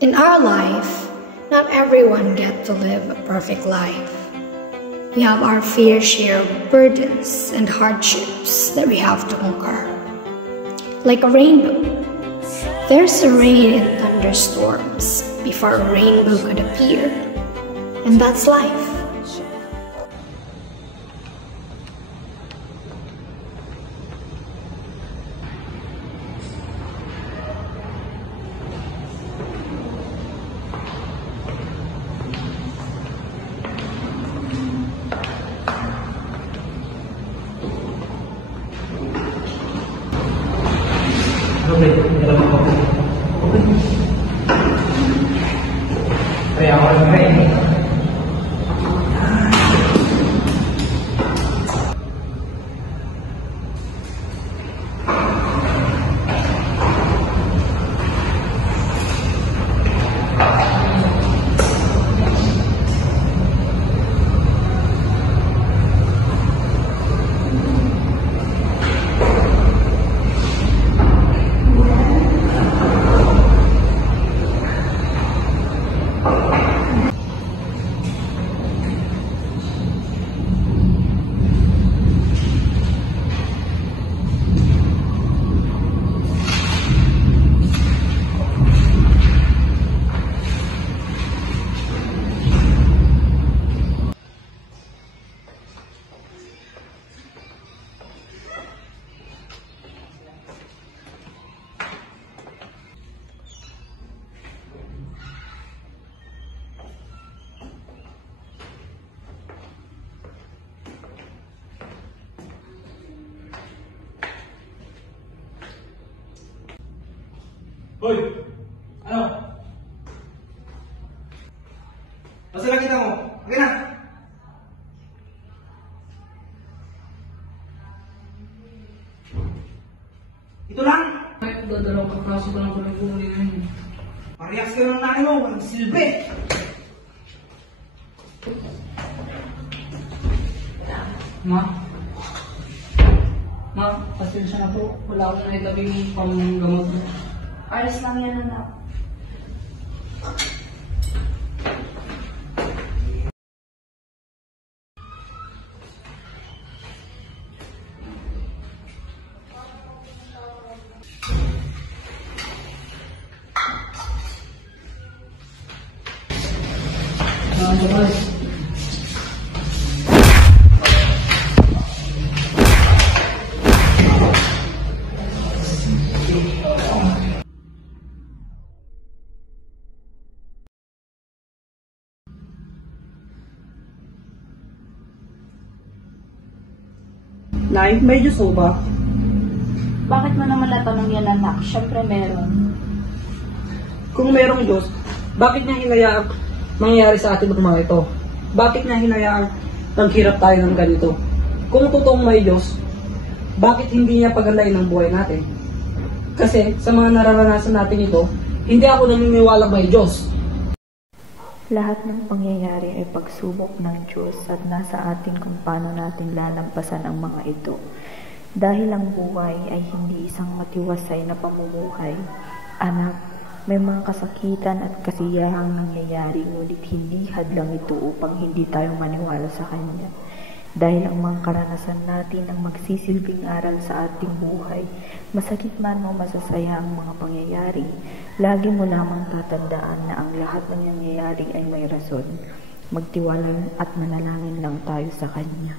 In our life, not everyone gets to live a perfect life. We have our fair share of burdens and hardships that we have to conquer. Like a rainbow, there's a rain and thunderstorms before a rainbow could appear, and that's life. Hoy! Ano? Basta lang kita mo. Okay na! Ito lang! Ay, dadalaw ka kaso ka lang pala kuli na yun. Parehas ka ng nanay mo, walang silbi! Ma? Ma, pasensya na po. Wala akong naitabing panggamot. Ayos lang yan, anak. Boys. Nay, may Diyos ho ba? Bakit mo naman natanong yan, anak? Siyempre meron. Kung merong Diyos, bakit niya hinayaang mangyayari sa atin ang mga ito? Bakit niya hinayaang naghirap tayo ng ganito? Kung totoong may Diyos, bakit hindi niya pagalain ang buhay natin? Kasi sa mga nararanasan natin ito, hindi ako naniniwalang may Diyos. Lahat ng pangyayari ay pagsubok ng Diyos at nasa atin kung paano natin lalampasan ang mga ito. Dahil ang buhay ay hindi isang matiwasay na pamumuhay. Anak, may mga kasakitan at kasiyahang nangyayari ngunit hindi hadlang ito upang hindi tayo maniwala sa Kanya. Dahil ang mga karanasan natin ang magsisilbing aral sa ating buhay, masakit man o masasaya ang mga pangyayari, lagi mo lamang tatandaan na ang lahat ng nangyayari ay may rason. Magtiwala at manalangin lang tayo sa Kanya.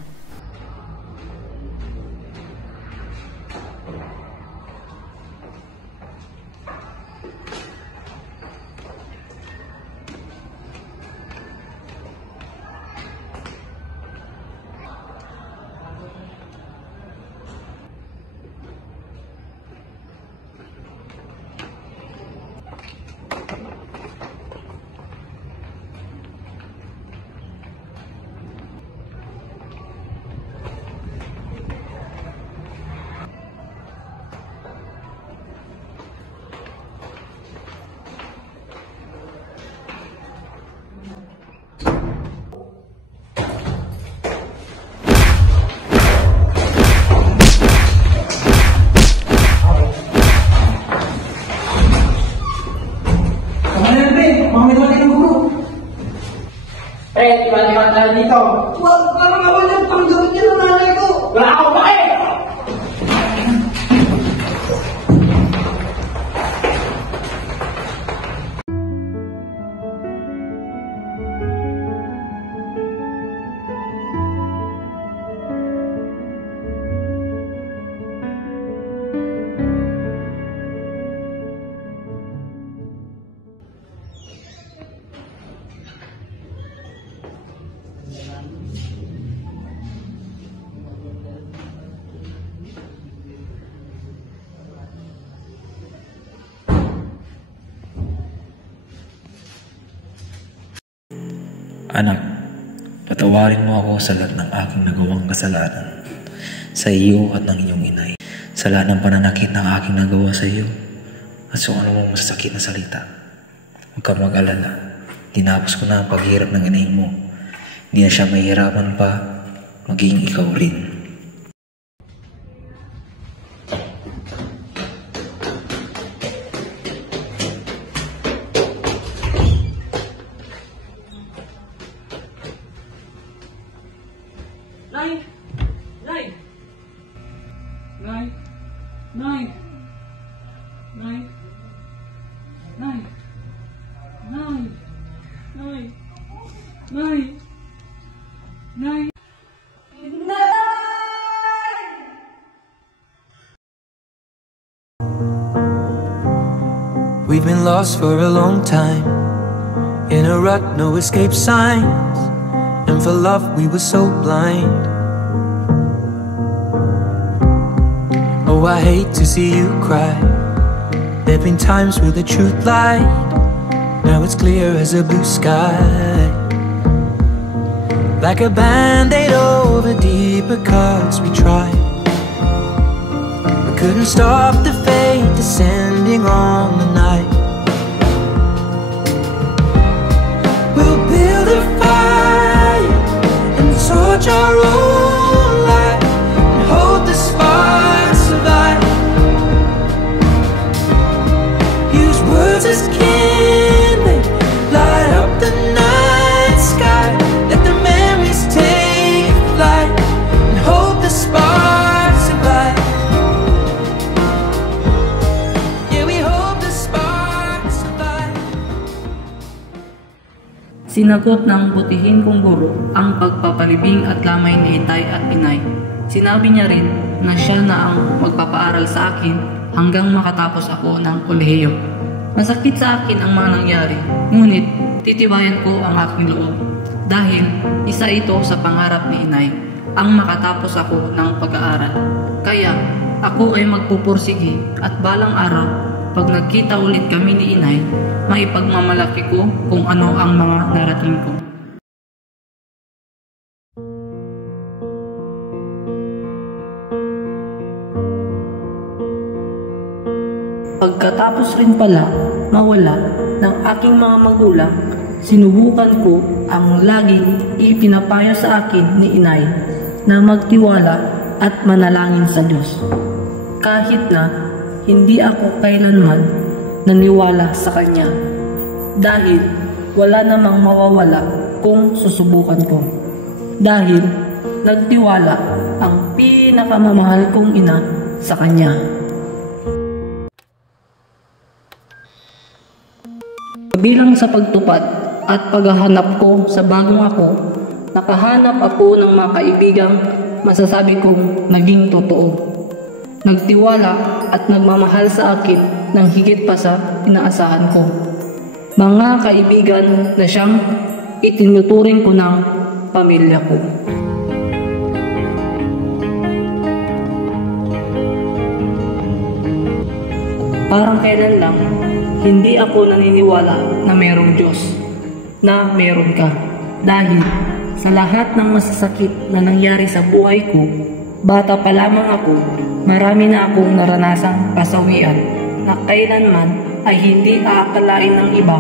Pre, iwan-iwan tayo dito. Wag, parang ako yung panggawin niya ng nanay ko. Wala akong pake! Anak, patawarin mo ako sa lahat ng aking nagawang kasalanan sa iyo at ng iyong inay, sa lahat ng pananakit ng aking nagawa sa iyo at sa anumang masasakit na salita. Huwag kang mag-alala, tinapos ko na ang paghirap ng inay mo. Hindi na siya mahihirapan pa, maging ikaw rin. Nay! Nay! Nay! Nay! Nay! Nay! Nay! Nay! Nay! Nay! We've been lost for a long time, in a rut, no escape signs. And for love we were so blind. Oh, I hate to see you cry. There've been times where the truth lied. Now it's clear as a blue sky. Like a band-aid over deeper cuts we tried. We couldn't stop the fate descending on the night. We'll build a fire and torch our own light and hope the sparks survive. Use words as kindling, light up the night sky. Let the memories take flight and hope the sparks survive. Yeah, we hope the sparks survive. Sinagot ng butihin kong guro ang pagpapalibing at lamay ni itay at inay. Sinabi niya rin na siya na ang magpapaaral sa akin hanggang makatapos ako ng kolehiyo. Masakit sa akin ang mga nangyari, ngunit titibayan ko ang aking loob. Dahil isa ito sa pangarap ni inay, ang makatapos ako ng pag-aaral. Kaya ako ay magpupursige at balang araw, pag nagkita ulit kami ni inay, maipagmamalaki ko kung ano ang mga narating ko. Pagkatapos rin pala mawala ng aking mga magulang, sinubukan ko ang laging ipinapayo sa akin ni inay na magtiwala at manalangin sa Diyos. Kahit na hindi ako kailanman naniwala sa Kanya, dahil wala namang mawawala kung susubukan ko. Dahil nagtiwala ang pinakamamahal kong ina sa Kanya. Bilang sa pagtupad at paghahanap ko sa bagong ako, nakahanap ako ng mga kaibigang masasabi kong naging totoo. Nagtiwala at nagmamahal sa akin ng higit pa sa inaasahan ko. Mga kaibigan na siyang itinuturing ko ng pamilya ko. Parang kailan lang, hindi ako naniniwala na mayroong Diyos, na mayroon ka. Dahil sa lahat ng masasakit na nangyari sa buhay ko, bata pa lamang ako, marami na akong naranasang kasawian na kailanman ay hindi aakalain ng iba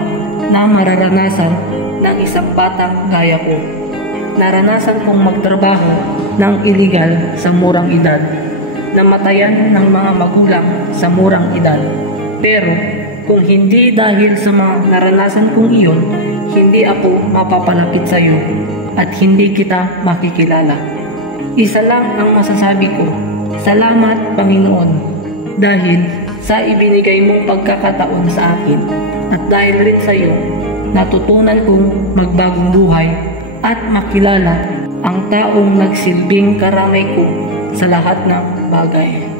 na mararanasan ng isang batang gaya ko. Naranasan kong magtrabaho ng iligal sa murang edad, namatayan ng mga magulang sa murang edad. Pero kung hindi dahil sa mga naranasan kong iyon, hindi ako mapapalapit sa iyo at hindi kita makikilala. Isa lang ang masasabi ko, salamat Panginoon, dahil sa ibinigay mong pagkakataon sa akin at dahil rin sa iyo, natutunan kong magbagong buhay at makilala ang taong nagsilbing karamay ko sa lahat ng bagay.